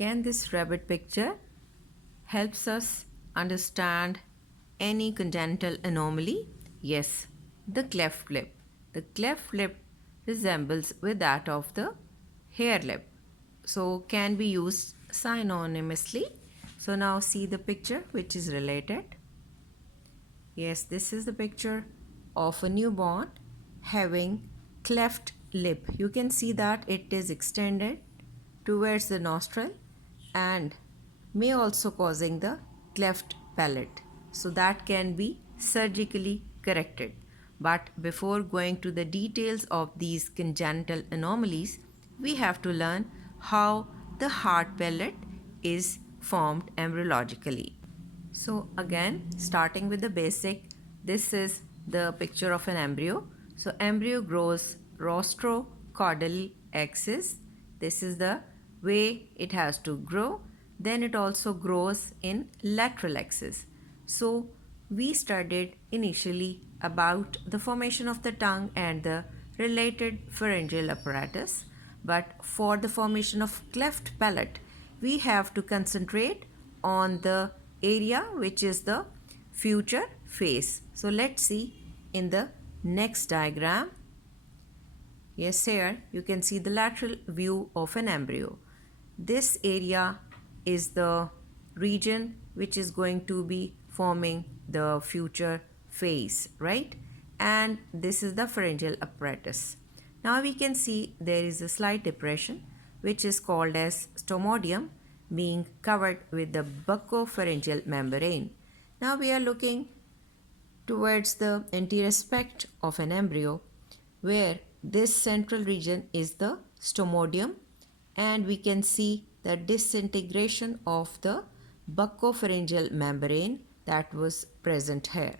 Can this rabbit picture helps us understand any congenital anomaly? Yes, the cleft lip. The cleft lip resembles with that of the hair lip, so can be used synonymously. So now see the picture which is related. Yes, this is the picture of a newborn having cleft lip. You can see that it is extended towards the nostril and may also causing the cleft palate. So that can be surgically corrected. But before going to the details of these congenital anomalies, we have to learn how the hard palate is formed embryologically. So again, starting with the basic, this is the picture of an embryo. So embryo grows rostrocaudal axis. This is the way it has to grow. Then it also grows in lateral axis. So we studied initially about the formation of the tongue and the related pharyngeal apparatus. But for the formation of cleft palate, we have to concentrate on the area which is the future face. So let's see in the next diagram. Yes, here you can see the lateral view of an embryo. This area is the region which is going to be forming the future face, right? And this is the pharyngeal apparatus. Now we can see there is a slight depression which is called as stomodium, being covered with the buccopharyngeal membrane. Now we are looking towards the anterior aspect of an embryo where this central region is the stomodium, and we can see the disintegration of the buccopharyngeal membrane that was present here.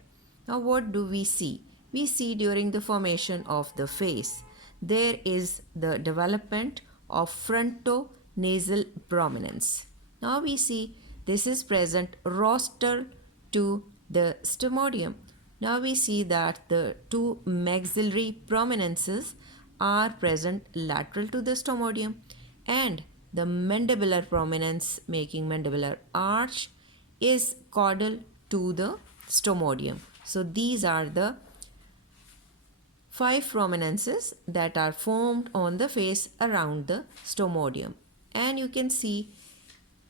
Now what do we see? We see during the formation of the face, there is the development of frontonasal prominence. Now we see this is present rostral to the stomodium. Now we see that the two maxillary prominences are present lateral to the stomodium, and the mandibular prominence making mandibular arch is caudal to the stomodium. So these are the 5 prominences that are formed on the face around the stomodium. And you can see,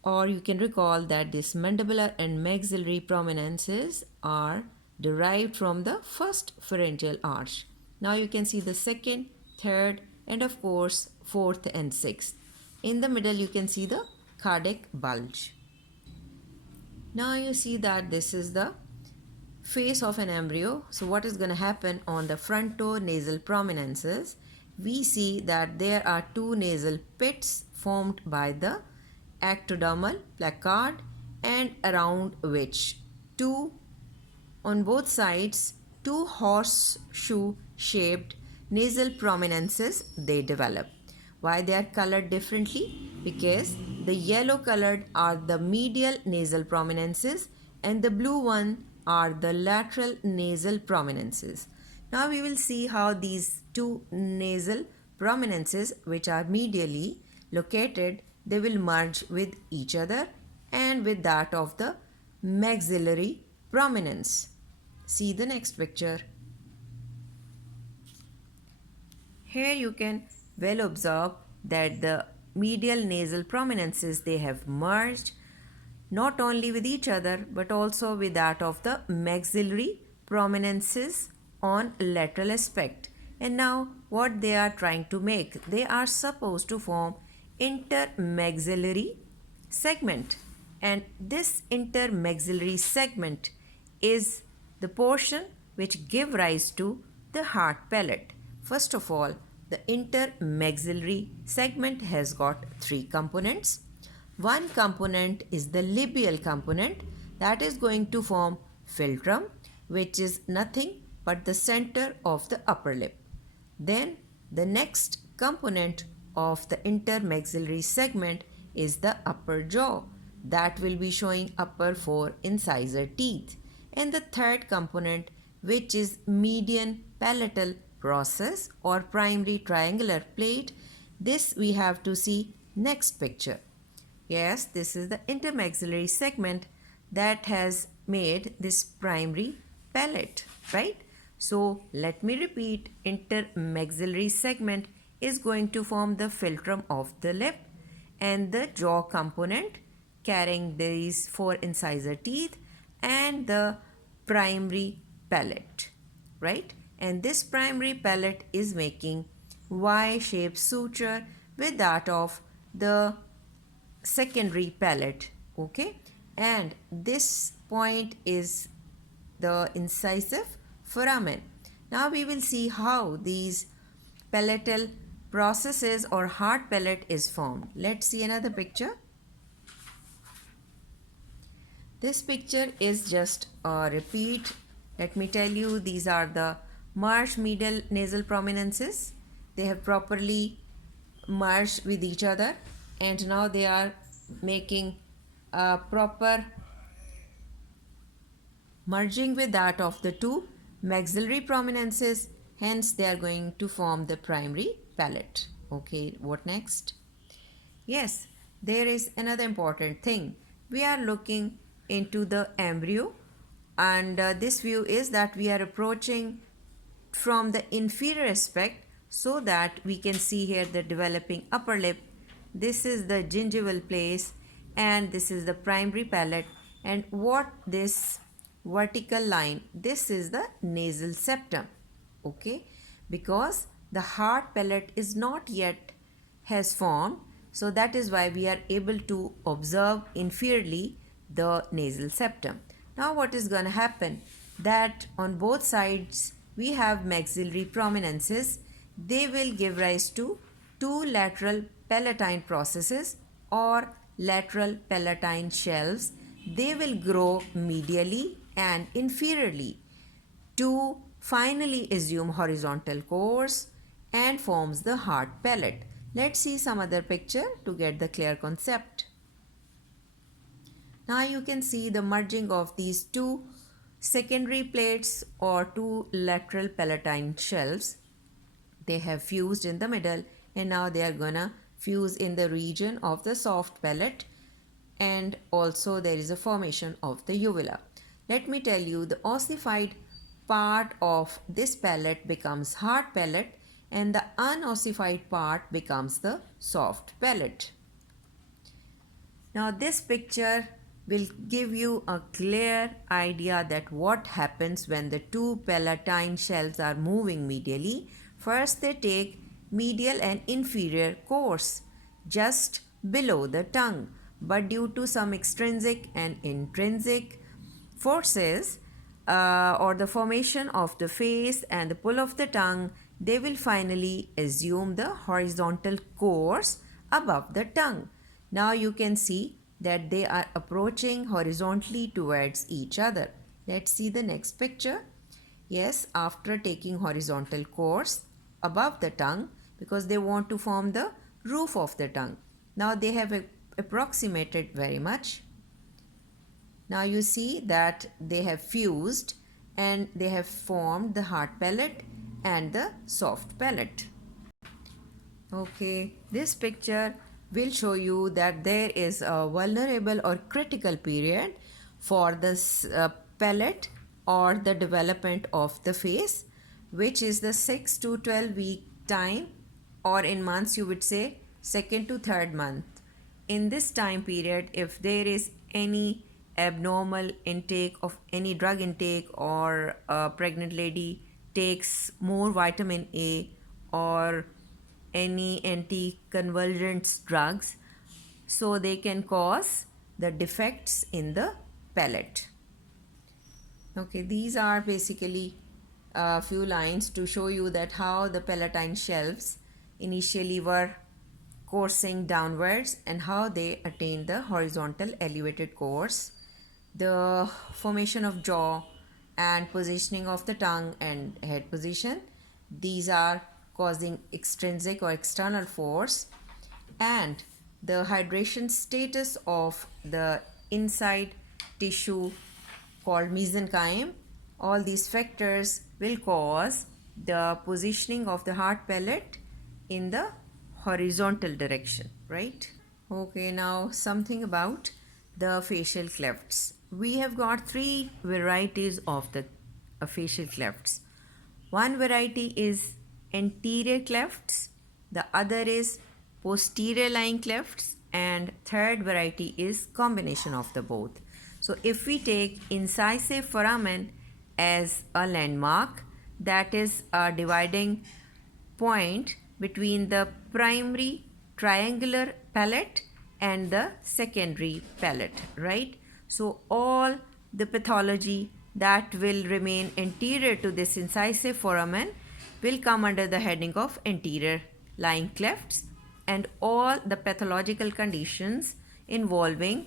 or you can recall, that this mandibular and maxillary prominences are derived from the first pharyngeal arch. Now you can see the second, third, and of course fourth and sixth. In the middle you can see the cardiac bulge. Now you see that this is the face of an embryo. So what is going to happen on the frontonasal prominences? We see that there are 2 nasal pits formed by the ectodermal placard, and around which on both sides 2 horseshoe shaped nasal prominences they develop. Why they are colored differently? Because the yellow colored are the medial nasal prominences and the blue one are the lateral nasal prominences. Now we will see how these 2 nasal prominences, which are medially located, they will merge with each other and with that of the maxillary prominence. See the next picture. Here you can well observe that the medial nasal prominences, they have merged not only with each other but also with that of the maxillary prominences on lateral aspect. And now what they are trying to make? They are supposed to form intermaxillary segment, and this intermaxillary segment is the portion which give rise to the hard palate. First of all, the intermaxillary segment has got 3 components. One component is the labial component, that is going to form philtrum, which is nothing but the center of the upper lip. Then the next component of the intermaxillary segment is the upper jaw, that will be showing upper 4 incisor teeth. And the third component, which is median palatal process or primary triangular plate, this we have to see next picture. Yes, this is the intermaxillary segment that has made this primary palate, right? So let me repeat, intermaxillary segment is going to form the philtrum of the lip and the jaw component carrying these four incisor teeth and the primary palate, right? And this primary palate is making Y-shaped suture with that of the secondary palate, okay? And this point is the incisive foramen. Now we will see how these palatal processes or hard palate is formed. Let's see another picture. This picture is just a repeat. Let me tell you, these are the merged medial nasal prominences. They have properly merged with each other and now they are making a proper merging with that of the two maxillary prominences. Hence, they are going to form the primary palate. Okay, what next? Yes, there is another important thing. We are looking into the embryo, and this view is that we are approaching from the inferior aspect so that we can see here the developing upper lip. This is the gingival place and this is the primary palate, and what this vertical line, this is the nasal septum, okay? Because the hard palate is not yet has formed, so that is why we are able to observe inferiorly the nasal septum. Now what is going to happen, that on both sides we have maxillary prominences. They will give rise to two lateral palatine processes or lateral palatine shelves. They will grow medially and inferiorly to finally assume horizontal course and forms the hard palate. Let's see some other picture to get the clear concept. Now you can see the merging of these two secondary plates or two lateral palatine shelves. They have fused in the middle and now they are gonna fuse in the region of the soft palate, and also there is a formation of the uvula. Let me tell you, the ossified part of this palate becomes hard palate and the unossified part becomes the soft palate. Now this picture will give you a clear idea that what happens when the two palatine shelves are moving medially. First they take medial and inferior course just below the tongue, but due to some extrinsic and intrinsic forces or the formation of the face and the pull of the tongue, they will finally assume the horizontal course above the tongue. Now you can see that they are approaching horizontally towards each other. Let's see the next picture. Yes, after taking horizontal course above the tongue, because they want to form the roof of the tongue. Now they have approximated very much. Now you see that they have fused and they have formed the hard palate and the soft palate. Okay, this picture will show you that there is a vulnerable or critical period for this palate or the development of the face, which is the 6 to 12 week time, or in months you would say 2nd to 3rd month. In this time period, if there is any abnormal intake of any drug intake, or a pregnant lady takes more vitamin A or any anticonvulsant drugs, so they can cause the defects in the palate. Okay, these are basically a few lines to show you that how the palatine shelves initially were coursing downwards and how they attain the horizontal elevated course. The formation of jaw and positioning of the tongue and head position, these are causing extrinsic or external force, and the hydration status of the inside tissue called mesenchyme. All these factors will cause the positioning of the hard palate in the horizontal direction, right? Okay, now something about the facial clefts. We have got three varieties of the facial clefts. One variety is anterior clefts, the other is posterior lying clefts, and third variety is combination of the both. So if we take incisive foramen as a landmark, that is a dividing point between the primary triangular palate and the secondary palate, right? So all the pathology that will remain anterior to this incisive foramen will come under the heading of anterior lying clefts, and all the pathological conditions involving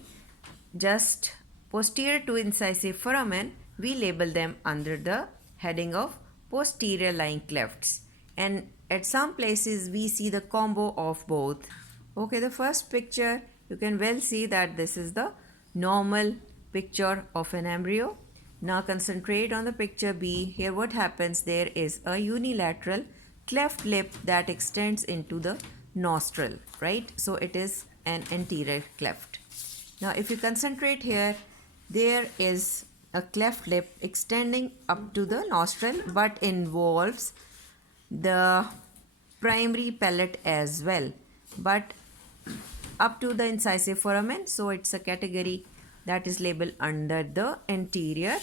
just posterior to incisive foramen, we label them under the heading of posterior lying clefts. And at some places we see the combo of both. Okay, the first picture, you can well see that this is the normal picture of an embryo. Now concentrate on the picture B. Here what happens, there is a unilateral cleft lip that extends into the nostril, right? So it is an anterior cleft. Now if you concentrate here, there is a cleft lip extending up to the nostril but involves the primary palate as well, but up to the incisive foramen, so it's a category that is labeled under the anterior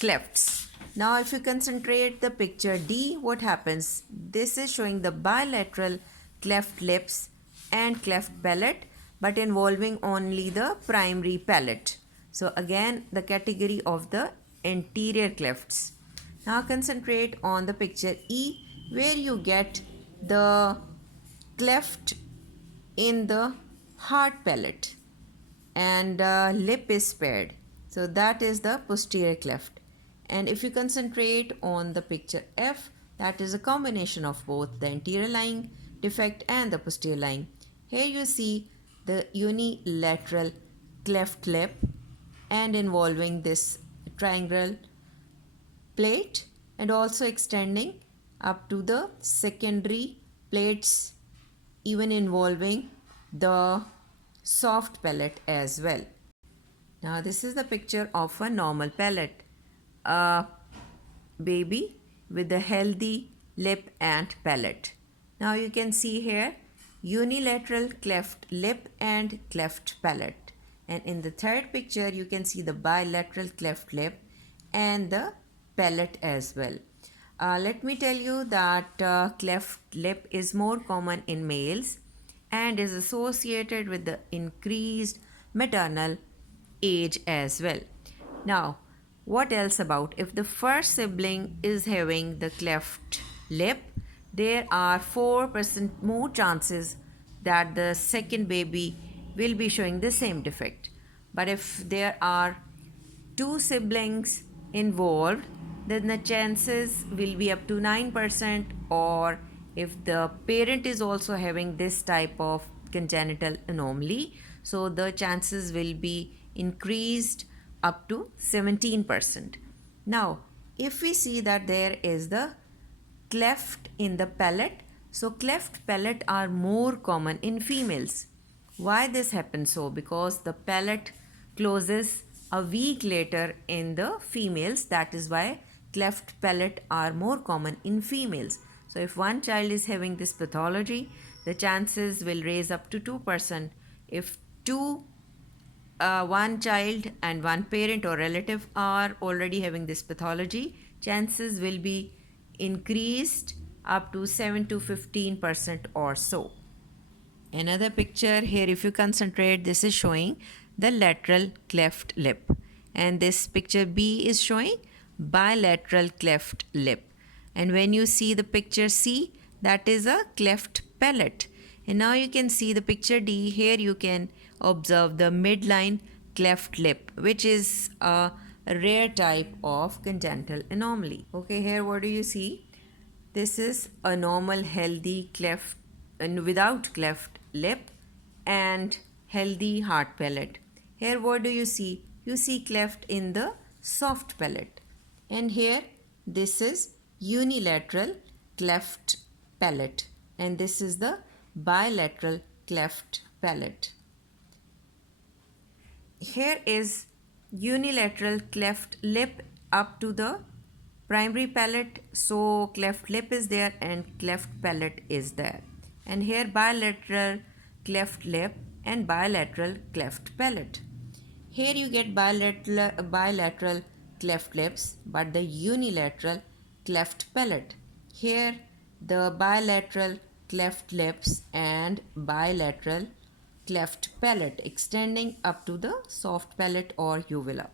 clefts. Now if you concentrate the picture D, what happens, this is showing the bilateral cleft lips and cleft palate but involving only the primary palate. So again the category of the anterior clefts. Now concentrate on the picture E, where you get the cleft in the hard palate and lip is spared. So that is the posterior cleft. And if you concentrate on the picture F, that is a combination of both the anterior lying defect and the posterior lying. Here you see the unilateral cleft lip and involving this triangular plate and also extending up to the secondary plates, even involving the soft palate as well. Now this is the picture of a normal palate, a baby with a healthy lip and palate. Now you can see here unilateral cleft lip and cleft palate, and in the third picture you can see the bilateral cleft lip and the palate as well. Let me tell you that cleft lip is more common in males and is associated with the increased maternal age as well. Now, what else about if the first sibling is having the cleft lip, there are 4% more chances that the second baby will be showing the same defect. But if there are two siblings involved, then the chances will be up to 9%, or if the parent is also having this type of congenital anomaly, so the chances will be increased up to 17%. Now, if we see that there is the cleft in the palate, so cleft palate are more common in females. Why this happens so? Because the palate closes a week later in the females, that is why cleft palate are more common in females. So if one child is having this pathology, the chances will raise up to 2%. If one child and one parent or relative are already having this pathology, chances will be increased up to 7 to 15% or so. Another picture here, if you concentrate, this is showing the lateral cleft lip, and this picture B is showing bilateral cleft lip. And when you see the picture C, that is a cleft palate. And now you can see the picture D. Here you can observe the midline cleft lip, which is a rare type of congenital anomaly. Okay, here what do you see? This is a normal healthy cleft and without cleft lip and healthy hard palate. Here what do you see? You see cleft in the soft palate. And here this is unilateral cleft palate, and this is the bilateral cleft palate. Here is unilateral cleft lip up to the primary palate. So cleft lip is there and cleft palate is there. And here bilateral cleft lip and bilateral cleft palate. Here you get bilateral cleft lips but the unilateral cleft palate. Here the bilateral cleft lips and bilateral cleft palate extending up to the soft palate or uvula.